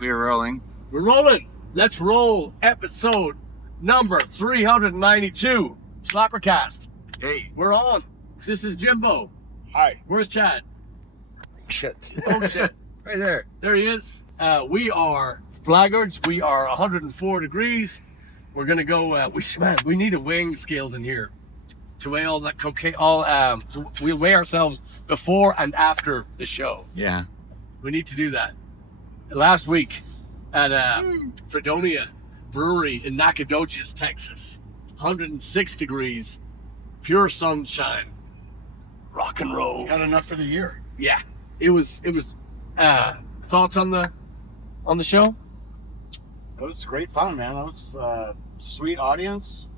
We are rolling. We're rolling. Let's roll episode number 392. SlapperCast. Hey. We're on. This is Jimbo. Hi. Where's Chad? Shit. Oh, shit. Right there. There he is. We are Blaggards. We are 104 degrees. We're going to go, we need a weighing scales in here to weigh all that cocaine. So we'll weigh ourselves before and after the show. Yeah. We need to do that. Last week at Fredonia Brewery in Nacogdoches, Texas, 106 degrees, pure sunshine, rock and roll. Got enough for the year. Yeah, it was. Thoughts on the show? It was great fun, man. It was sweet audience,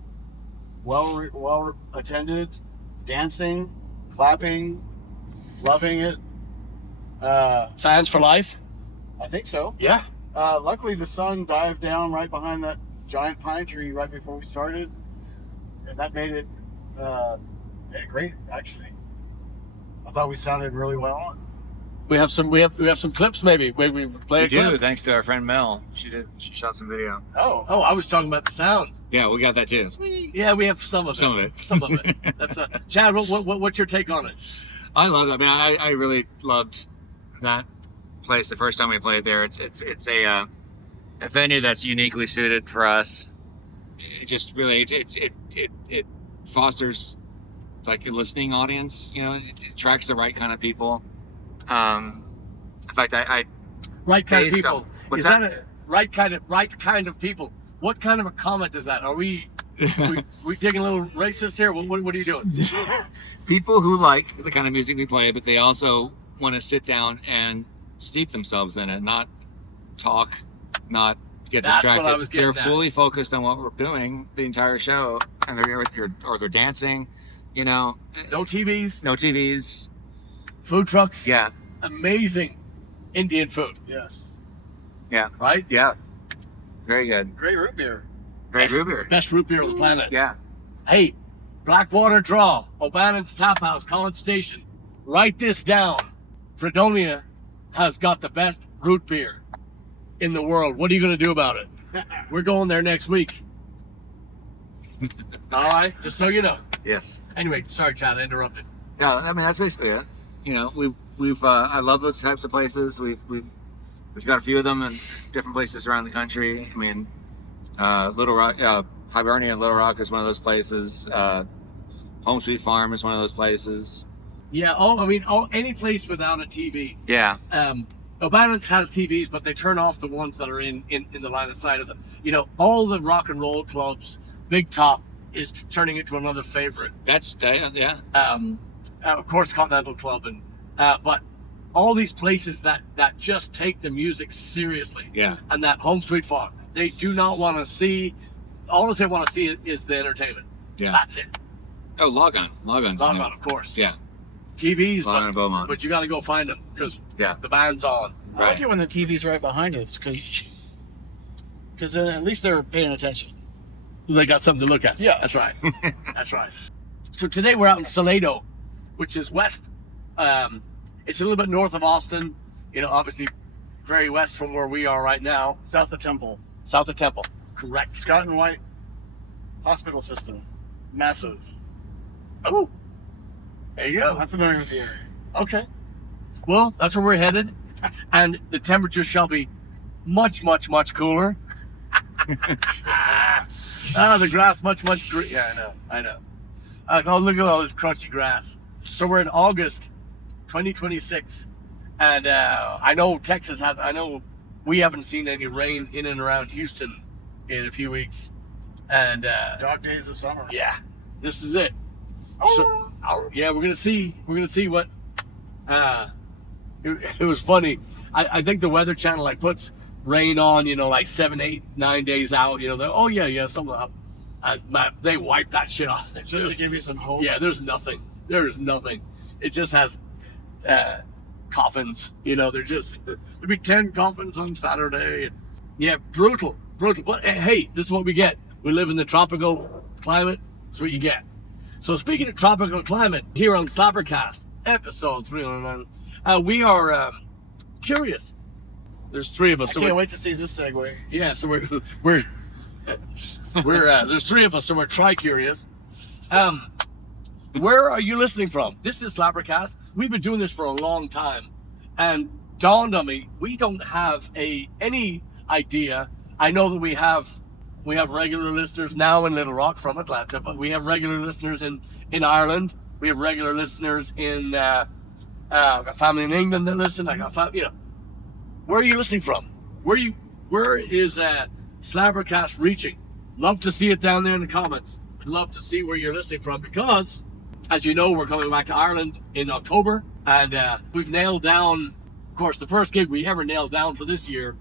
well attended, dancing, clapping, loving it. Fans for life. I think so. Yeah. Luckily, the sun dived down right behind that giant pine tree right before we started, and that made it great. Actually, I thought we sounded really well. We have some clips. Maybe we play a clip. Thanks to our friend Mel. She shot some video. Oh, I was talking about the sound. Yeah, we got that too. Sweet. Yeah, we have some of it. Some of it. That's Chad. What's your take on it? I loved it. I mean, I really loved that place the first time we played there. It's a venue that's uniquely suited for us. It just really it fosters like a listening audience. You know, it attracts the right kind of people. In fact, I Right kind of people. What's Is that? that a right kind of people? What kind of a comment is that? Are we taking a little racist here? What are you doing? People who like the kind of music we play, but they also want to sit down and steep themselves in it, not talk, not get That's distracted. what I was getting They're at. fully focused on what we're doing the entire show, and they're dancing. You know, No TVs, no TVs. food trucks. Yeah, Amazing Indian food, Yes. yeah, right? yeah. Very good. Great root beer. Great root beer. Best root beer on the planet. Yeah. Hey, Blackwater Draw, O'Bannon's Tap House, College Station. Write this down. Fredonia has got the best root beer in the world. What are you going to do about it? We're going there next week. All right, just so you know. Yes. Anyway, sorry, Chad, I interrupted. Yeah. I mean, that's basically it. You know, we've I love those types of places. We've got a few of them in different places around the country. I mean, Little Rock, Hibernia and Little Rock is one of those places. Home Sweet Farm is one of those places. Yeah, any place without a TV. Yeah. O'Bannon's has TVs, but they turn off the ones that are in the line of sight of them. You know, all the rock and roll clubs, Big Top is turning into another favorite. That's yeah. Of course, Continental Club, and but all these places that just take the music seriously. Yeah. And that Home Sweet Farm, they do not want to see. All they want to see is the entertainment. Yeah. That's it. Oh, Logon, Of course. Yeah. TVs, Logon and Beaumont. but you got to go find them because Yeah. the band's on. I like it when the TV's right behind us because then at least they're paying attention. They got something to look at. Yeah. That's right. That's right. So today we're out in Salado, which is west. It's a little bit north of Austin. You know, obviously, very west from where we are right now. South of Temple. South of Temple. Correct. Scott and White hospital system. Massive. Oh, there you go. I'm familiar with the area. Okay. Well, that's where we're headed, and the temperature shall be much, much, much cooler. The grass much green. Yeah, I know. Oh, look at all this crunchy grass. So we're in August 2026, and I know Texas has. I know we haven't seen any rain in and around Houston in a few weeks, and Dog days of summer. yeah, this is it. So, yeah, we're gonna see what. It was funny. I think the Weather Channel puts rain on, you know, 7, 8, 9 days out. You know, something up. They wipe that shit off. Just to give you some hope. Yeah, there's nothing. There is nothing. It just has coffins. You know, there'll be 10 coffins on Saturday. Yeah, brutal. But hey, this is what we get. We live in the tropical climate. That's what you get. So speaking of tropical climate, here on SlapperCast, episode 309, we are curious. There's three of us. I So can't wait to see this segue. yeah, so we're there's three of us, so we're tri-curious. Where are you listening from? This is SlapperCast. We've been doing this for a long time, and dawned on me, we don't have any idea. I know that we have regular listeners now in Little Rock from Atlanta, but we have regular listeners in Ireland. We have regular listeners in a family in England that listen. I got where are you listening from? Where is SlapperCast reaching? Love to see it down there in the comments. I'd love to see where you're listening from, because, as you know, we're coming back to Ireland in October, and we've nailed down, of course, the first gig we ever nailed down for this year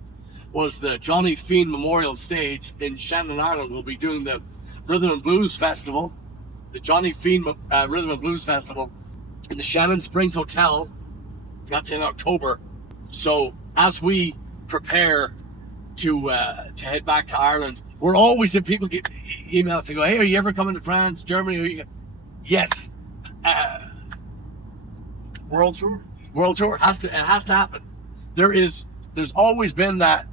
was the Johnny Fiend Memorial Stage in Shannon, Ireland. We'll be doing the Rhythm and Blues Festival, the Johnny Fiend Rhythm and Blues Festival in the Shannon Springs Hotel. That's in October. So as we prepare to head back to Ireland, we're always in people get emails to go, hey, are you ever coming to France, Germany? Yes. World tour. It has to happen. There's always been that,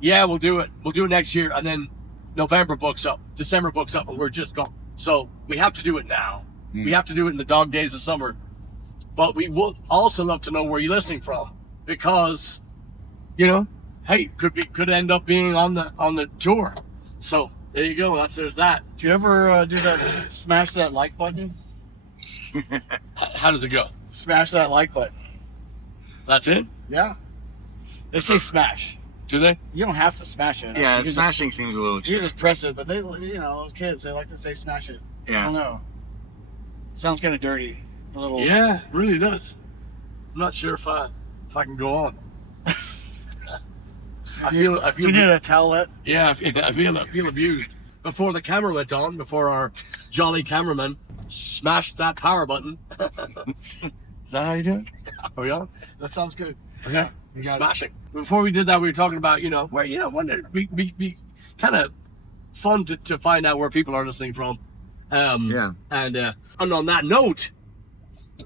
yeah, we'll do it next year, and then November books up, December books up, and we're just gone. So we have to do it now. We have to do it in the dog days of summer. But we would also love to know where you're listening from, because, hey, could end up being on the tour. So there you go. There's that. Do you ever do that? Smash that like button. How does it go? Smash that like button. That's it? Yeah. They say smash. Do they? You don't have to smash it. Yeah, You can smashing seems a little. Just, you just press it, but they, those kids, they like to say smash it. I Yeah. don't know. Sounds kind of dirty. A little. Yeah, it really does. I'm not sure if I can go on. I feel You need a towelette. yeah, I feel abused. Before the camera went on, before our jolly cameraman smashed that power button. Is that how you do it? Are we on? That sounds good. Okay. You got it. Smashing. Before we did that, we were talking about, where, wonder, be kind of fun to find out where people are listening from. Yeah. And on that note,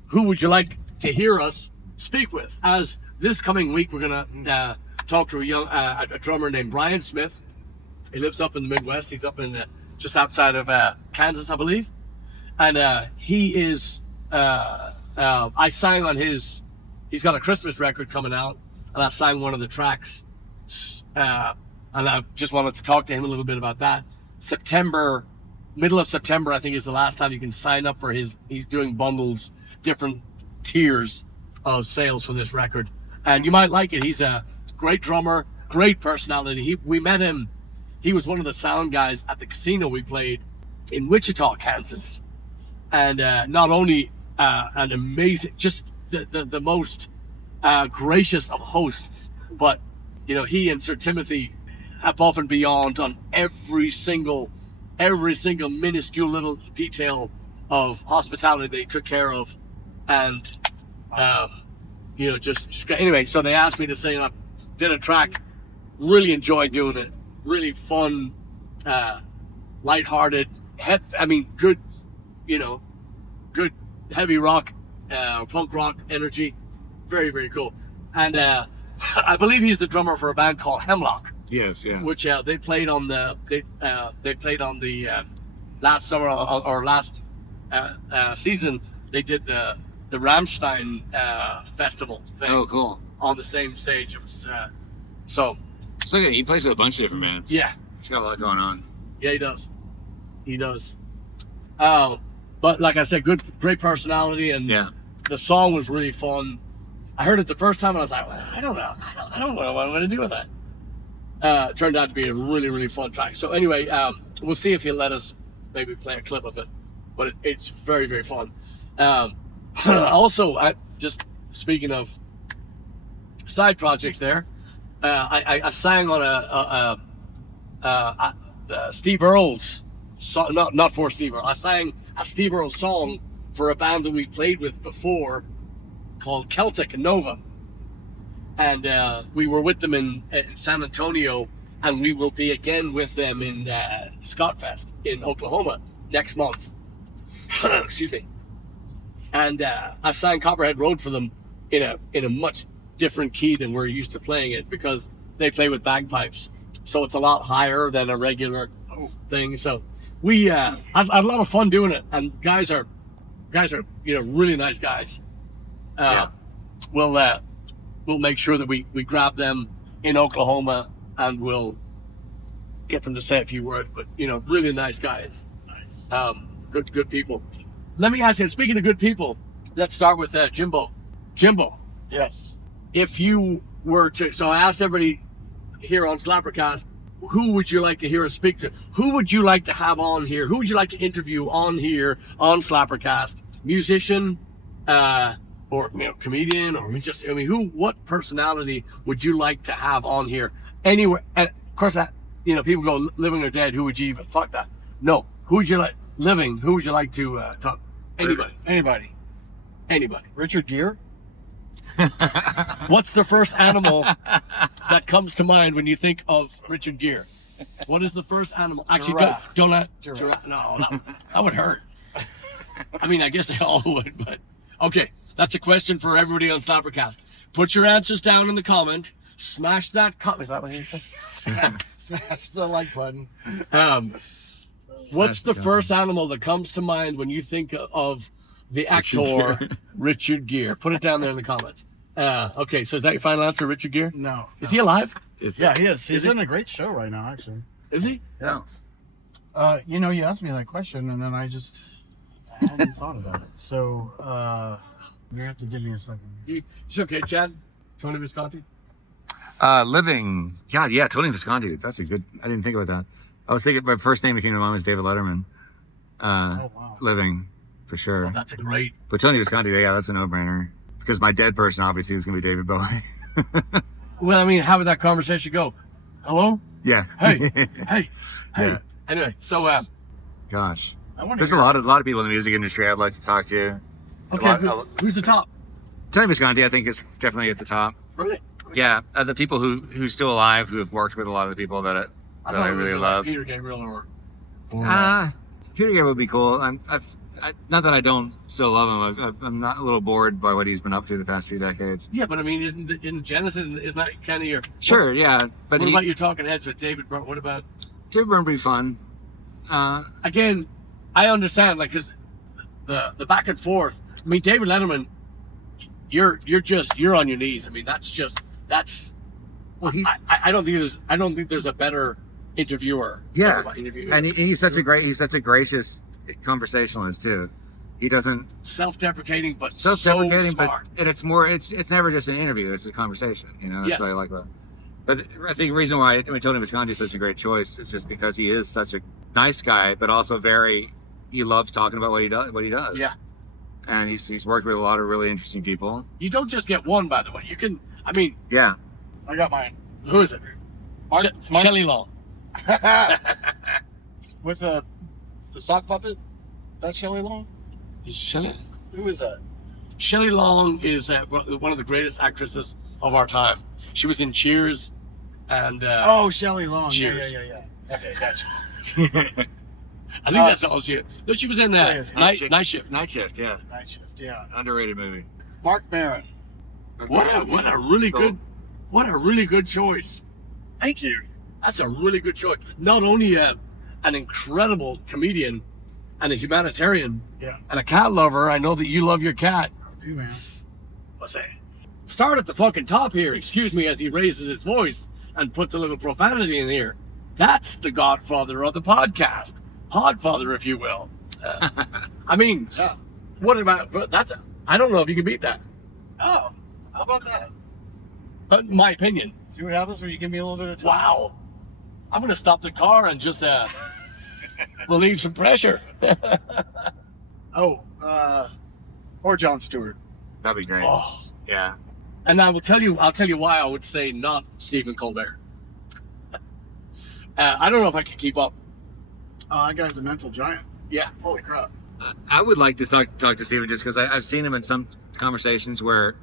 who would you like to hear us speak with? As this coming week, we're going to talk to a drummer named Brian Smith. He lives up in the Midwest. He's up in just outside of Kansas, I believe. And he is, I sang on he's got a Christmas record coming out, and I sang one of the tracks. And I just wanted to talk to him a little bit about that. Middle of September, I think, is the last time you can sign up for he's doing bundles, different tiers of sales for this record. And you might like it. He's a great drummer, great personality. We met him. He was one of the sound guys at the casino we played in Wichita, Kansas. And not only an amazing, just the most gracious of hosts, but he and Sir Timothy above and beyond on every single minuscule little detail of hospitality they took care of. And just great. Anyway, so they asked me to sing. I did a track, really enjoyed doing it, really fun, lighthearted, good, good heavy rock, punk rock energy. Very, very cool. And I believe he's the drummer for a band called Hemlock. Yes. Yeah. Which they played on the last summer or last season. They did the Rammstein festival thing. Oh, cool. On the same stage. It was so good. He plays with a bunch of different bands. yeah. He's got a lot going on. Yeah, he does. But like I said, great personality, and Yeah. the song was really fun. I heard it the first time and I was like, well, I don't know what I'm going to do with that. It turned out to be a really, really fun track. So anyway, we'll see if he'll let us maybe play a clip of it. But it's very, very fun. Also, just speaking of side projects there, I sang on Steve Earle's song, not for Steve Earle. I sang a Steve Earle song for a band that we've played with before called Celtic Nova. And we were with them in San Antonio, and we will be again with them in Scottfest in Oklahoma next month. Excuse me. And I sang Copperhead Road for them in a much different key than we're used to playing it because they play with bagpipes, so it's a lot higher than a regular thing. So we had a lot of fun doing it, and guys are really nice guys. We'll make sure that we grab them in Oklahoma and we'll get them to say a few words. But really nice guys. Nice. Good people. Let me ask you, speaking of good people, let's start with Jimbo. Jimbo, Yes. if you were to, so I asked everybody here on SlapperCast, who would you like to hear us speak to? Who would you like to have on here? Who would you like to interview on here on SlapperCast? Musician, or comedian, or what personality would you like to have on here? Anywhere, and of course that, people go living or dead, who would you even, fuck that. No, who would you like, living, who would you like to talk? Anybody. Richard Gere? What's the first animal that comes to mind when you think of Richard Gere? What is the first animal? Actually, Giraffe. don't let Giraffe. No, that would hurt. I mean, I guess they all would, but okay. That's a question for everybody on SlapperCast. Put your answers down in the comment. Smash that comment. Is that what you said? Smash the like button. What's the first animal that comes to mind when you think of the actor Richard Gere? Put it down there in the comments. Okay, so is that your final answer, Richard Gere? No. Is he alive? Yeah, he is. He's in a great show right now, actually. Is he? No. You asked me that question, and then I hadn't thought about it. So, you have to give me a second. It's okay, Chad. Tony Visconti. Living. Yeah, Tony Visconti. That's a good. I didn't think about that. I was thinking my first name that came to mind was David Letterman. Oh, wow. Living, for sure. Oh, that's a great. But Tony Visconti, yeah, that's a no-brainer. Because my dead person obviously is going to be David Bowie. Well, I mean, how would that conversation go? Hello? Yeah. Hey. Yeah. Anyway, so Gosh. I There's a lot of people in the music industry I'd like to talk to. okay, who's the top? Tony Visconti, I think, is definitely at the top. Really? Yeah, the people who's still alive, who have worked with a lot of the people that I really love. Peter Gabriel or Peter Gabriel would be cool. Not that I don't still love him. I'm not a little bored by what he's been up to the past few decades. yeah, but I mean, isn't Genesis isn't that kind of your Sure, yeah, but What about your talking heads with David Byrne? What about David Byrne would be fun. again? I understand, like, because the back and forth. I mean, David Letterman, you're on your knees. I mean, that's. Well, I don't think there's a better interviewer. Yeah, interviewer. and he's such a gracious conversationalist too. He doesn't self-deprecating, but self-deprecating, so smart. and it's more. It's never just an interview. It's a conversation. That's Yes. what I like about it. But I think the reason why Tony Visconti is such a great choice is just because he is such a nice guy, but also he loves talking about what he does. Yeah. And he's worked with a lot of really interesting people. You don't just get one, by the way. You can. I mean, Yeah. I got mine. who is it? Mark- Shelley Long. With the sock puppet? That Shelley Long? Shelley. Who is that? Shelley Long is one of the greatest actresses of our time. She was in Cheers, and Shelley Long. Cheers. Yeah. Okay, gotcha. I think that's all she is. No, she was in that Night Shift. Night Shift, yeah. Night Shift, yeah. Underrated movie. Mark Maron. What a really good choice. Thank you. That's a really good choice. Not only an incredible comedian and a humanitarian and a cat lover. I know that you love your cat. I do, man. What's that? Start at the fucking top here. Excuse me as he raises his voice and puts a little profanity in here. That's the godfather of the podcast. Podfather, if you will. I mean, what about I don't know if you can beat that. Oh, how about that? But in my opinion. See what happens when you give me a little bit of time? Wow. I'm going to stop the car and just relieve some pressure. Or Jon Stewart. That'd be great. Oh. Yeah. And I'll tell you why I would say not Stephen Colbert. I don't know if I can keep up. That guy's a mental giant. Yeah. Holy crap. I would like to talk to Steven just because I've seen him in some conversations where,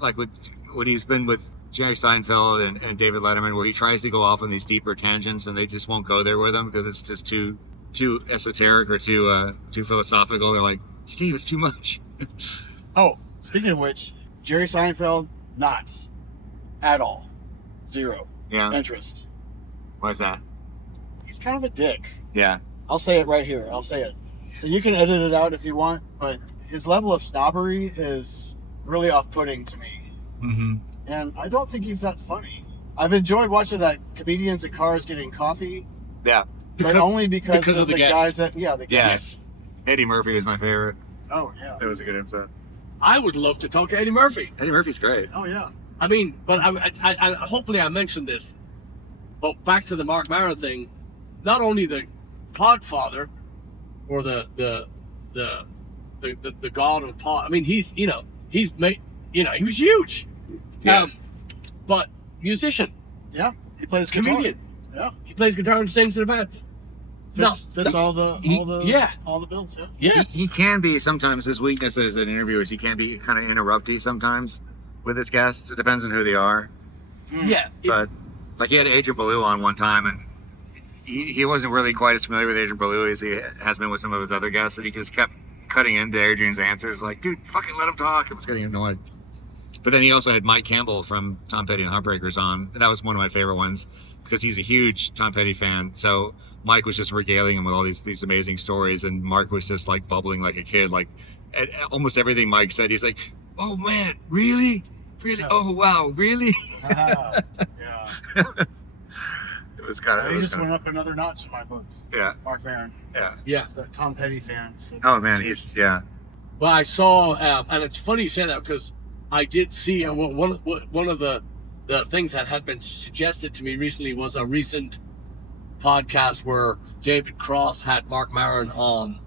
like when he's been with Jerry Seinfeld and David Letterman, where he tries to go off on these deeper tangents and they just won't go there with him because it's just too esoteric or too philosophical. They're like, Steve, it's too much. Speaking of which, Jerry Seinfeld, not. at all. Zero Yeah. interest. Why's that? He's kind of a dick. Yeah. I'll say it right here. I'll say it. You can edit it out if you want, but his level of snobbery is really off-putting to me. Mm-hmm. And I don't think he's that funny. I've enjoyed watching that comedians in cars getting coffee, Yeah. but only because of the guest. guys that, the guests. Yes. Eddie Murphy was my favorite. Oh, yeah. That was a good episode. I would love to talk to Eddie Murphy. Eddie Murphy's great. Oh, yeah. I mean, but I hopefully I mentioned this. But back to the Mark Maron thing, not only the Podfather or the god of pod. I mean, he's made, he was huge. Yeah. But musician, Yeah. He plays guitar. comedian. Yeah. He plays guitar and sings in a band. Fits all the bills, yeah. Yeah. He can be sometimes, his weakness as an interviewer is he can be kind of interrupty sometimes with his guests. It depends on who they are. Yeah. But like he had Adrian Belew on one time, and he wasn't really quite as familiar with Adrian Belew as he has been with some of his other guests, and he just kept cutting into Adrian's answers like, dude, fucking let him talk. It was getting annoyed. But then he also had Mike Campbell from Tom Petty and Heartbreakers on, and that was one of my favorite ones because he's a huge Tom Petty fan. So Mike was just regaling him with all these amazing stories, and Mark was just like bubbling like a kid. Like at almost everything Mike said, he's like, "Oh man, really? Really? Oh wow, really?" Yeah. It was kind of. He just went up another notch in my book. Yeah. Mark Maron. Yeah. Yeah. He's a Tom Petty fan. So Oh man, he's yeah. Well, I saw, and it's funny you say that because I did see one of the things that had been suggested to me recently was a recent podcast where David Cross had Mark Maron on,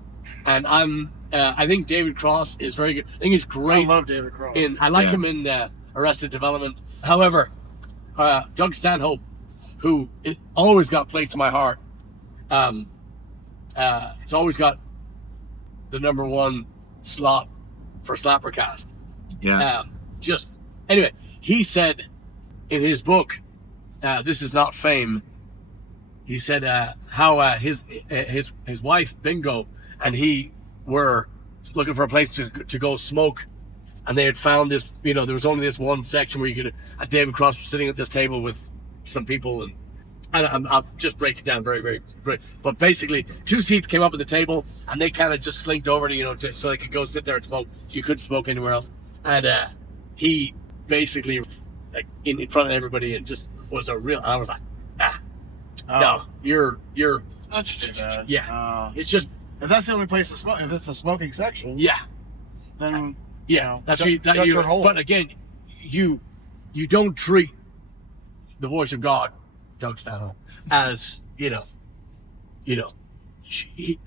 and I think David Cross is very good. I think he's great. I love David Cross. I like Yeah. him in Arrested Development. However, Doug Stanhope, who it always got placed in my heart, it's always got the number one slot for SlapperCast. Yeah. Anyway, he said in his book, "This Is Not Fame," he said how his wife Bingo and he were looking for a place to go smoke, and they had found this. There was only this one section where you could. David Cross was sitting at this table with some people, and I'll just break it down very, very quick. But basically, two seats came up at the table, and they kind of just slinked over to so they could go sit there and smoke. You couldn't smoke anywhere else, and he basically like in front of everybody and just was a real. I was like, no, you're That's too bad. yeah. It's just If that's the only place to smoke, if it's a smoking section, yeah. then Yeah, that's shut your hole. But again, you don't treat the voice of God, Doug Stanhope, as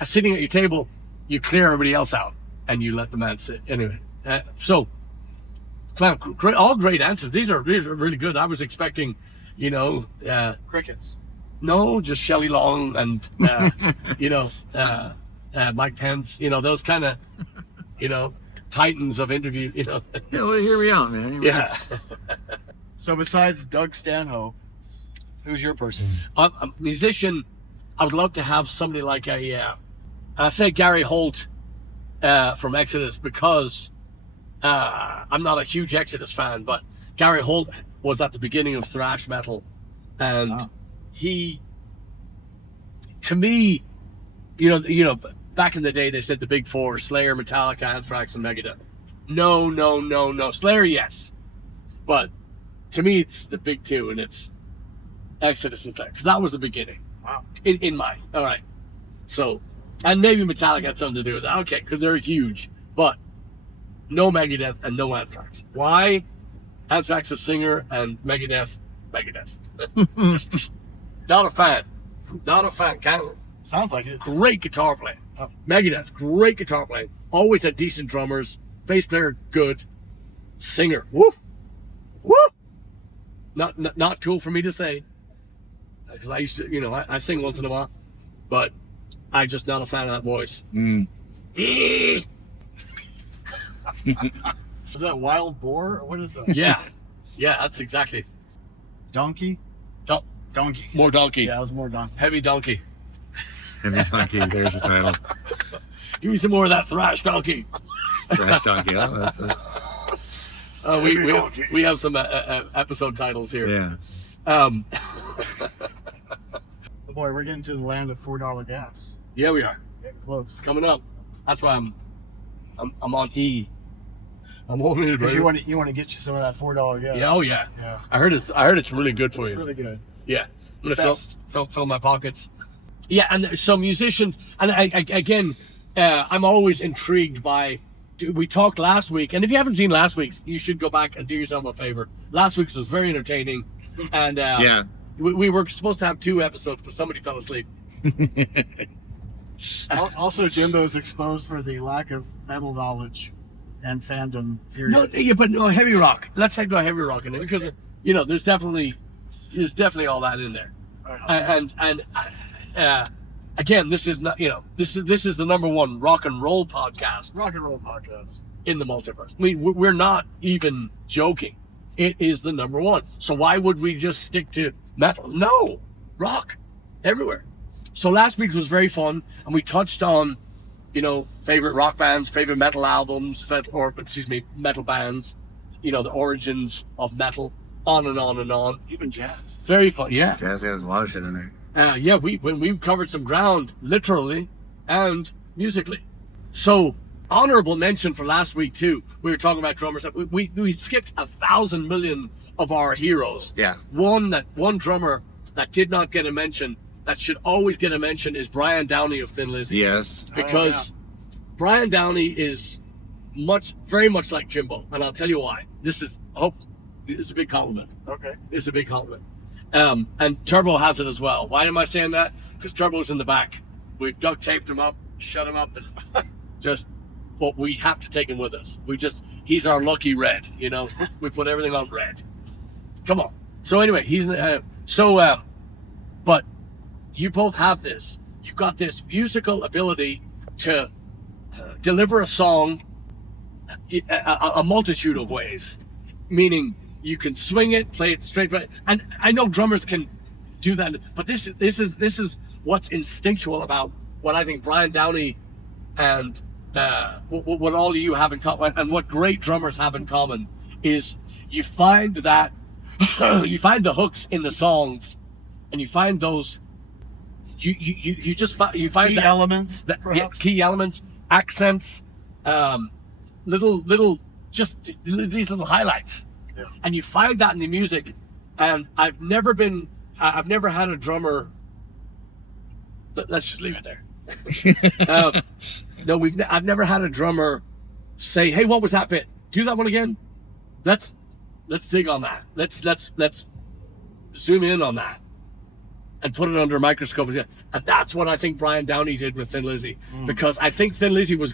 sitting at your table, you clear everybody else out and you let the man sit. Anyway, so Clown, all great answers. These are really good. I was expecting, crickets. no, just Shelley Long and Mike Pence. Those kind of titans of interview. Yeah, well, here we are, man. Yeah. So besides Doug Stanhope, who's your person? A musician, I would love to have somebody like I say Gary Holt from Exodus because I'm not a huge Exodus fan, but Gary Holt was at the beginning of thrash metal, and he, to me, back in the day they said the big four: Slayer, Metallica, Anthrax, and Megadeth. No. Slayer, yes, but to me it's the big two, and it's Exodus is there because that was the beginning. Wow. In mine. All right. So, and maybe Metallica had something to do with that. Okay, because they're huge, but no Megadeth and no Anthrax. Why? Anthrax is singer and Megadeth. Just not a fan. Sounds like it. Great guitar playing. Oh. Megadeth, great guitar playing. Always had decent drummers. Bass player, good. Singer, woo. Not cool for me to say. Because I used to, I sing once in a while, but I'm just not a fan of that voice. Is that wild boar? Or what is that? Yeah, that's exactly. Donkey? Donkey. More donkey. Yeah, it was more donkey. Heavy donkey. Heavy Donkey, there's the title. Give me some more of that thrash donkey. Thrash Donkey. We have some episode titles here. Yeah. Um, Boy, we're getting to the land of $4 gas. yeah, we are. Getting close. It's coming up. That's why I'm on E. I'm on E. Because you want to get you some of that $4 gas. Yeah. Oh yeah. Yeah. I heard it's really good for It's you. really good. Yeah. I'm gonna Best. fill my pockets. Yeah, and so musicians, and I'm always intrigued by. We talked last week, and if you haven't seen last week's, you should go back and do yourself a favor. Last week's was very entertaining, and Yeah. we were supposed to have 2 episodes, but somebody fell asleep. Also, Jimbo's exposed for the lack of metal knowledge and fandom. Period. No, yeah, but no heavy rock. Let's go heavy rock in it because there's definitely all that in there. Right. And again, this is not this is the number 1 rock and roll podcast Rock and roll podcast. in the multiverse. I mean, we're not even joking. It is the number 1. So why would we just stick to metal? No, rock everywhere. So last week was very fun, and we touched on favorite rock bands, favorite metal albums, metal bands, the origins of metal, on and on and on. Even jazz. Very fun, yeah. Jazz has a lot of shit in there. Yeah, we covered some ground, literally and musically. So, honorable mention for last week too. We were talking about drummers. We skipped 1,000 million of our heroes. Yeah. One drummer that did not get a mention, that should always get a mention, is Brian Downey of Thin Lizzy. Yes. Because Brian Downey is very much like Jimbo, and I'll tell you why. This is a big compliment. Okay. It's a big compliment. And Turbo has it as well. Why am I saying that? Because Turbo's in the back. We've duct taped him up, shut him up, and but we have to take him with us. He's our lucky red, We put everything on red. Come on. So anyway, but you both have this. You've got this musical ability to deliver a song a multitude of ways, meaning you can swing it, play it straight, and I know drummers can do that, but this is what's instinctual about what I think Brian Downey and what all of you have in common, and what great drummers have in common, is you find that you find the hooks in the songs, and you find those you find Key elements, key elements, accents, little just these little highlights. Yeah. And you find that in the music, and I've never had a drummer. Let's just leave it there. I've never had a drummer say, "Hey, what was that bit? Do that one again. Let's dig on that. Let's zoom in on that and put it under a microscope." And that's what I think Brian Downey did with Thin Lizzy, because I think Thin Lizzy was.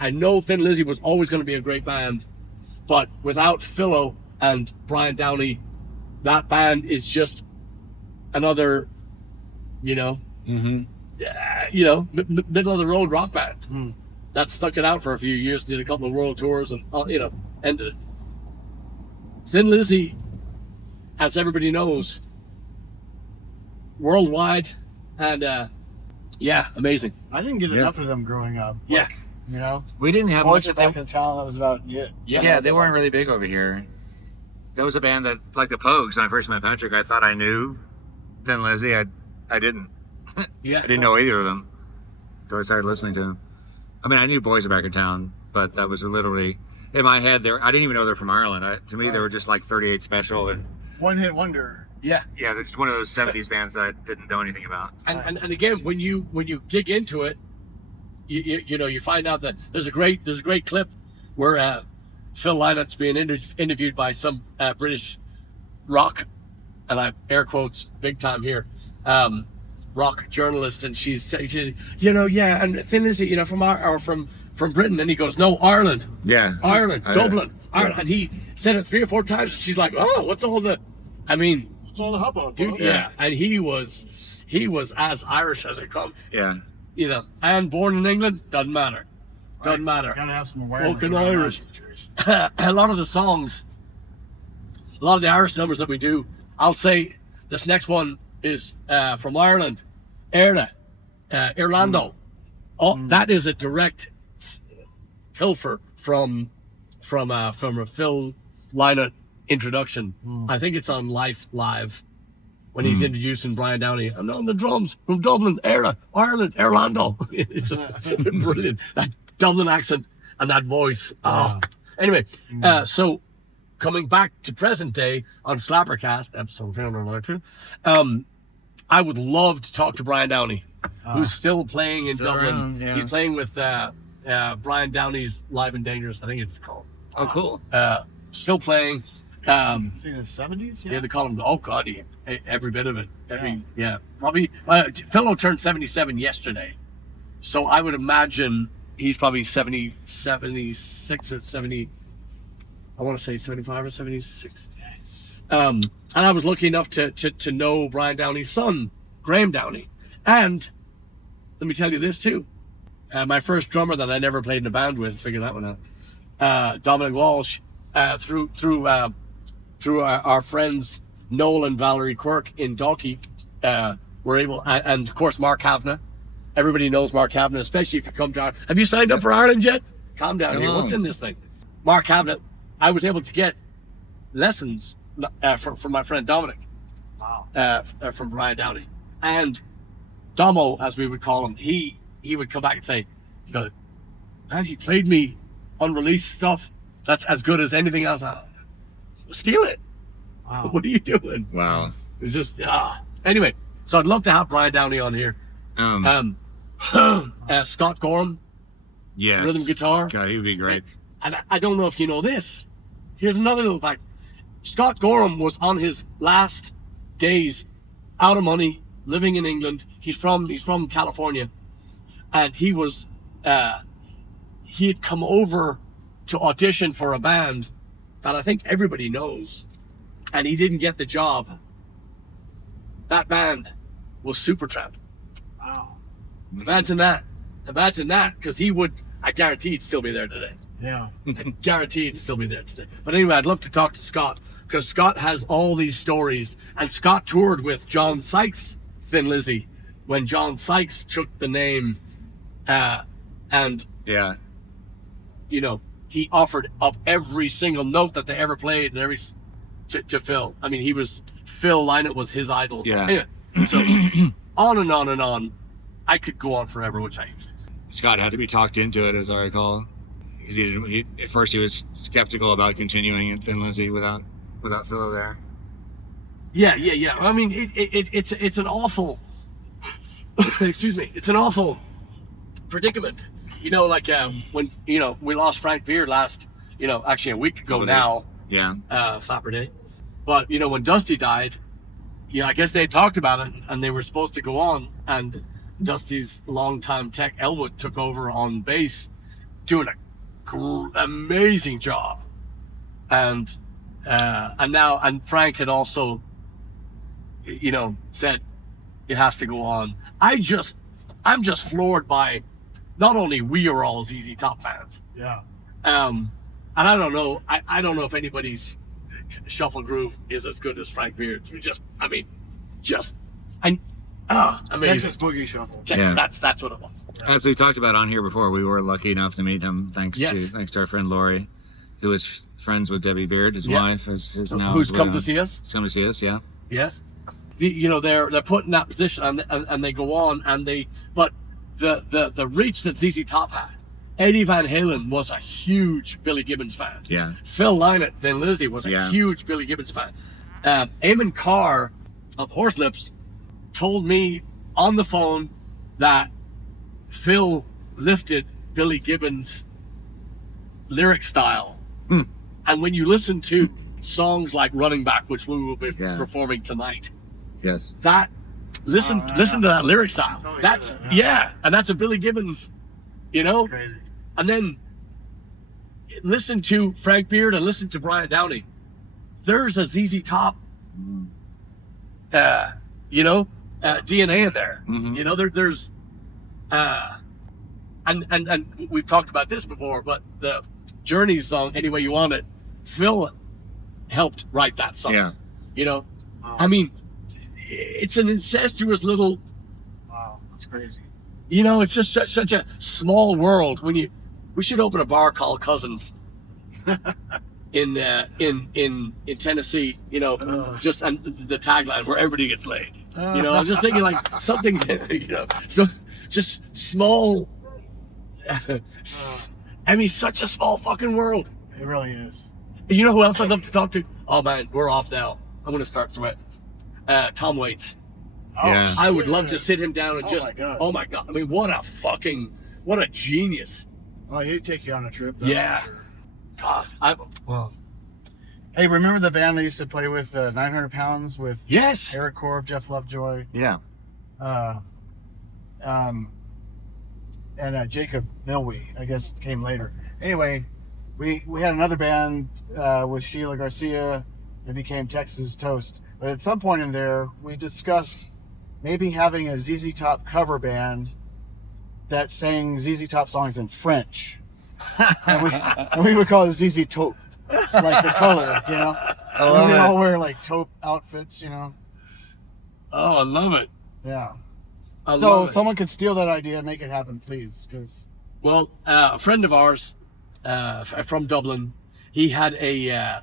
I know Thin Lizzy was always going to be a great band, but without Philo and Brian Downey, that band is just another, middle of the road rock band that stuck it out for a few years, did a couple of world tours, and ended it. Thin Lizzy, as everybody knows, worldwide, and amazing. I didn't get enough of them growing up. Yeah. We didn't have Boys much Are Back in Town, that was about it. Yeah, they weren't really big over here. There was a band that, like the Pogues, when I first met Patrick, I thought I knew Thin Lizzy. I didn't. Yeah. I didn't know either of them. So I started listening to them. I mean, I knew Boys Are Back in Town, but that was literally, in my head, I didn't even know they're from Ireland. To me, they were just like 38 Special. And One hit wonder. Yeah. yeah, it's one of those 70s bands that I didn't know anything about. And again, when you dig into it, you find out that there's a great clip where Phil Lynot's being interviewed by some British rock, and I air quotes big time here, rock journalist, and she's and Thin Lizzy, from Britain, and he goes, no, Ireland, Yeah. Irish, Dublin, Ireland, and he said it 3 or 4 times. She's like, oh, what's all the, I mean, It's all the hubbub. dude, yeah, and he was as Irish as it comes. Yeah. And born in England, doesn't matter. Doesn't matter. Gotta have some awareness. Fucking around that Irish. situation. A lot of the songs, a lot of the Irish numbers that we do, I'll say this next one is from Ireland, Irlando. That is a direct pilfer from from a Phil Lynott introduction. I think it's on Live when he's introducing Brian Downey. I'm on the drums from Dublin, Ireland, Orlando. It's just brilliant. That Dublin accent and that voice. Oh. Anyway, so coming back to present day on SlapperCast, episode 392, I would love to talk to Brian Downey, who's still playing in Dublin. Around, yeah. He's playing with Brian Downey's Live and Dangerous, I think it's called. Oh, cool. Still playing. Is he in the 70s? Yeah, they call him. Oh God, every bit of it. Probably. Phil turned 77 yesterday, so I would imagine he's probably 76 or 70. I want to say 75 or 76. And I was lucky enough to know Brian Downey's son, Graham Downey, and let me tell you this too. My first drummer that I never played in a band with, figure that one out. Dominic Walsh, through our friends Noel and Valerie Quirk in Dalkey, were able, and of course Mark Havna. Everybody knows Mark Havna, especially if you come down. Have you signed up for Ireland yet? Calm down Come here. on. What's in this thing? Mark Havna. I was able to get lessons from my friend Dominic. Wow. From Brian Downey. And Domo, as we would call him, he would come back and say, man, he played me unreleased stuff that's as good as anything else. Steal it. Wow. What are you doing? Wow. It's just, Anyway, so I'd love to have Brian Downey on here. Scott Gorham, Yes. rhythm guitar. God, he would be great. And I don't know if you know this. Here's another little fact. Scott Gorham was on his last days, out of money, living in England. He's from California, and he had come over to audition for a band that I think everybody knows, and he didn't get the job. That band was Supertramp. Wow. Imagine that, because I guarantee he'd still be there today. Yeah. I guarantee he'd still be there today. But anyway, I'd love to talk to Scott, because Scott has all these stories, and Scott toured with John Sykes' Thin Lizzy when John Sykes took the name, and Yeah. He offered up every single note that they ever played and to Phil. I mean, Phil Lynott was his idol. Yeah. Anyway, so on and on and on. I could go on forever, which I usually do. Scott had to be talked into it, as I recall. Because at first he was skeptical about continuing at Thin Lizzy without Phil there. Yeah. I mean, it's an awful, excuse me, it's an awful predicament. When we lost Frank Beard last, actually a week ago now, Yeah. Slapper Day. But when Dusty died, I guess they talked about it and they were supposed to go on, and Dusty's longtime tech Elwood took over on bass, doing a amazing job, and Frank had also said it has to go on. I'm just floored by not only we are all ZZ Top fans, Yeah. and I don't know if anybody's shuffle groove is as good as Frank Beard's. Amazing. Texas Boogie Shuffle. Yeah. That's what it was. As we talked about on here before, we were lucky enough to meet him thanks to our friend Lori, who is friends with Debbie Beard, his wife, is now Who's come to see us? He's come to see us, yeah. Yes. They're put in that position and they go on but the reach that ZZ Top had. Eddie Van Halen was a huge Billy Gibbons fan. Yeah. Phil Lynott, Thin Lizzy, was a huge Billy Gibbons fan. Eamon Carr of Horselips told me on the phone that Phil lifted Billy Gibbons' lyric style. And when you listen to songs like Running Back, which we will be performing tonight, Yes. listen to that lyric style. That's and that's a Billy Gibbons, Crazy. And then listen to Frank Beard and listen to Brian Downey. There's a ZZ Top, DNA in there. Mm-hmm. There's, and we've talked about this before, but the Journey song, Any Way You Want It, Phil helped write that song. Yeah. I mean, it's an incestuous little. Wow, that's crazy. It's just such a small world. We should open a bar called Cousins. in Tennessee, you know, just on the tagline where everybody gets laid. You know, I'm just thinking like something, you know, so just small. I mean, such a small fucking world. It really is. You know who else I'd love to talk to? Oh man, we're off now. I'm gonna start sweating. Tom Waits. Yeah. I would love to sit him down and Oh my god. I mean, what a genius. Well, he'd take you on a trip. That's Yeah. for sure. God, Hey, remember the band I used to play with, 900 Pounds, with yes. Eric Korb, Jeff Lovejoy, Yeah. and Jacob Milwee, I guess, came later. Anyway, we had another band with Sheila Garcia that became Texas Toast. But at some point in there, we discussed maybe having a ZZ Top cover band that sang ZZ Top songs in French. and we would call it ZZ Top, like the color, you know? And we all wear like taupe outfits, you know? Oh, I love it. Yeah. I So love if it. someone could steal that idea and make it happen, please, because Well, a friend of ours from Dublin, he had a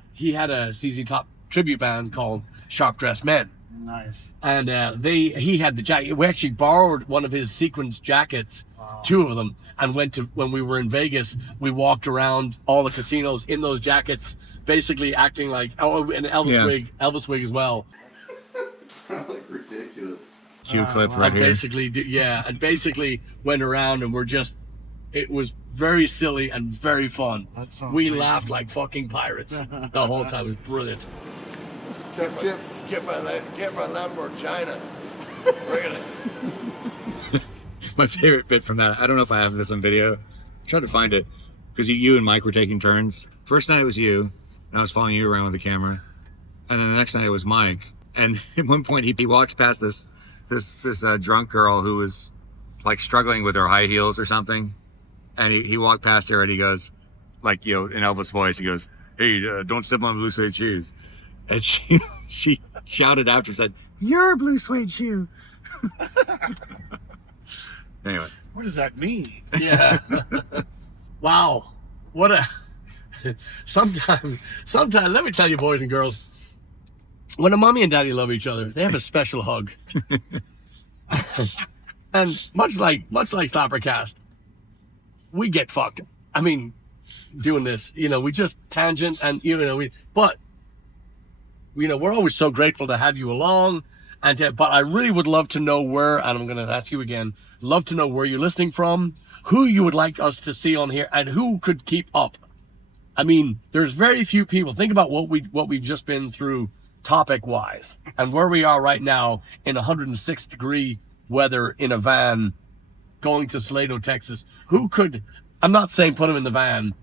ZZ Top tribute band called Sharp Dressed Men, nice. and he had the jacket. We actually borrowed one of his sequins jackets, two of them, and when we were in Vegas, we walked around all the casinos in those jackets, basically acting like an Elvis wig as well. Like ridiculous. Cue clip right And here. basically went around and it was very silly and very fun. That sounds We crazy. laughed like fucking pirates the whole time. It was brilliant. Chip. Get my Lamborghini. My favorite bit from that, I don't know if I have this on video. I tried to find it because you and Mike were taking turns. First night it was you, and I was following you around with the camera. And then the next night it was Mike. And at one point he walks past this drunk girl who was like struggling with her high heels or something. And he walked past her and he goes, like, you know, in Elvis' voice, he goes, "Hey, don't step on blue suede shoes." And she shouted after, said, "You're a blue suede shoe." Anyway. What does that mean? Yeah. Wow. What a sometimes let me tell you, boys and girls, when a mommy and daddy love each other, they have a special hug. And much like SlapperCast, we get fucked. I mean, doing this, you know, we just tangent and but we're always so grateful to have you along. But I really would love to know where, and I'm going to ask you again, love to know where you're listening from, who you would like us to see on here, and who could keep up. I mean, there's very few people. Think about what we've just been through topic-wise, and where we are right now in 106-degree weather in a van going to Salado, Texas. Who could, I'm not saying put them in the van,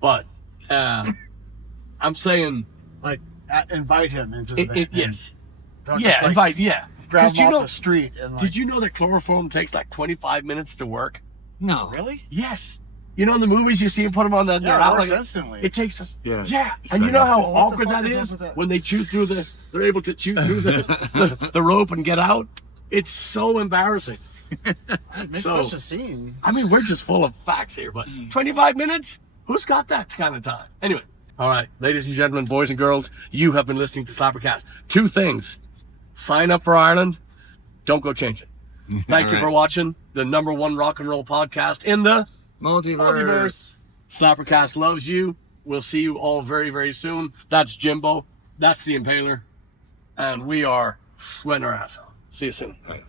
but I'm saying... Like, invite him into the van. Yes. Don't Yeah, just, like, invite, yeah. Grab Because him off the street and like, did you know that chloroform takes like 25 minutes to work? No. really? Yes. You know in the movies you see them put them on the Yeah, out it works like, instantly. it takes Yeah. and you know how What the awkward fuck that is up is with that? when they chew through they're able to chew through the rope and get out. It's so embarrassing. It makes So- such a scene. I mean, we're just full of facts here, but 25 minutes? Who's got that kind of time? Anyway, all right, ladies and gentlemen, boys and girls, you have been listening to SlapperCast. 2 things. Sign up for Ireland. Don't go change it. Thank you for watching the #1 rock and roll podcast in the Multiverse. SlapperCast loves you. We'll see you all very, very soon. That's Jimbo. That's the Impaler. And we are sweating our ass off. See you soon. Right.